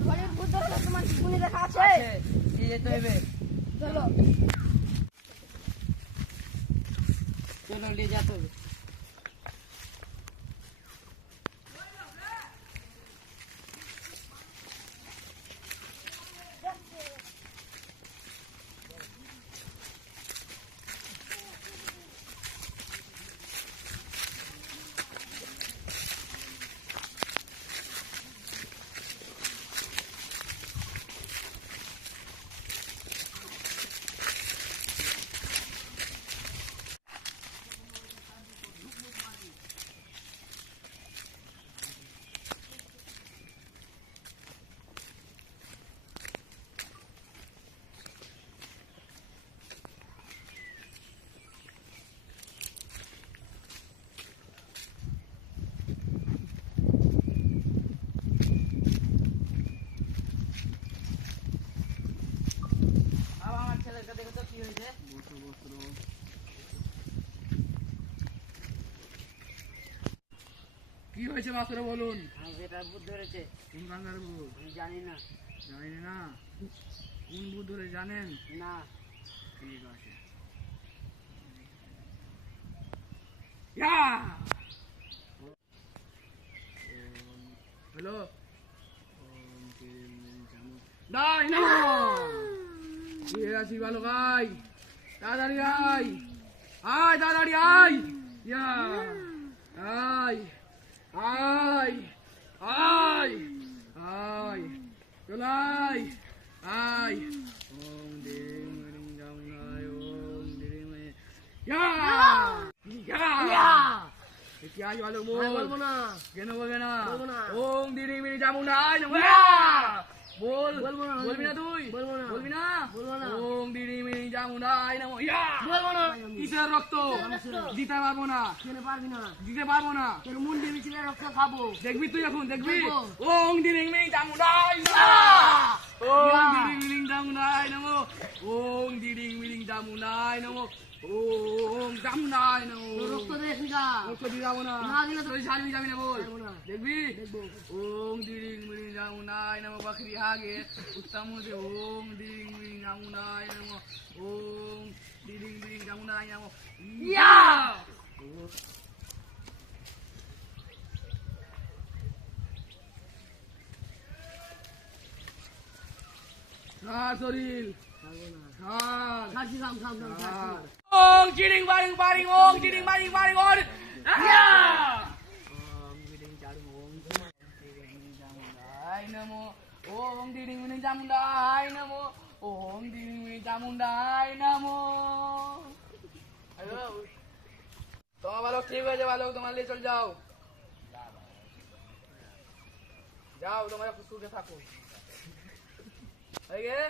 ঘরের ভূতরা তোমার জীবনে দেখা আছে এই যেতে হবে চলো চলো নিয়ে যেতে হবে কি হয়েছে মাস্টার বলুন? যেটা ভূত ধরেছে কোন গাঙ্গার ভূত? আমি জানি না জানি না। কোন ভূত ধরে জানেন? না ঠিক আছে। ইয়া! হ্যালো নাই না কি আছি ভালো ভাই তাড়াতাড়ি আয় আয় তাড়াতাড়ি আয় ইয়া আয় আয় আয় আয় চলাই আয় ওম ডিং ডিং ডাং আয় ওম ডিং ইয়া ইয়া কি আজ ভালো বলবো না কেন বলবে না ওম ডিং ডিং যাবো না বল বলবি না তুই বলবি না ওম ডিং ডিং যাবো না ইয়া বলবো না কিসের রক্ত দিতে পারবো না কেন পারবি না দিতে পারবো না তোর মুন্ডি মিছিলে রক্ত খাবো দেখবি তুই এখন দেখবি দেখবো। ওং ডিরিং মিরিং জামুনাই ওং ডিরিং মিরিং জামুনাই নমো ওং ডিরিং মিরিং জামুনাই নমো ওং জামুনাই নমো তোর রক্ত দেখ না রক্ত দিয়ে যাবো না না দিলে তো- তুই ছাড়বি যাবি না বল যাবো না। দেখবি দেখবো ওং ডিরিং মিরিং জামুনাই নমো বকরি হাগে উত্তম যে ওং ডিরিং মিরিং জামুনাই নমো ওং ডিরিং মিরিং জামুনাই নমো ইয়া ছাড় শরীর ছাড় খাসি খাম খাম খাম খাসি Ong jiring baring baring ong jiring baring baring ong ya ong jiring jaring ong jiring jamundai namo ong jiring miring jamundai namo ong jiring miring jamundai namo hello তোমার বালক ঠিক হয়েছে বালক তোমার নিয়ে চল যাও যাও তোমরা সুখে থাকো হয়ে গেছে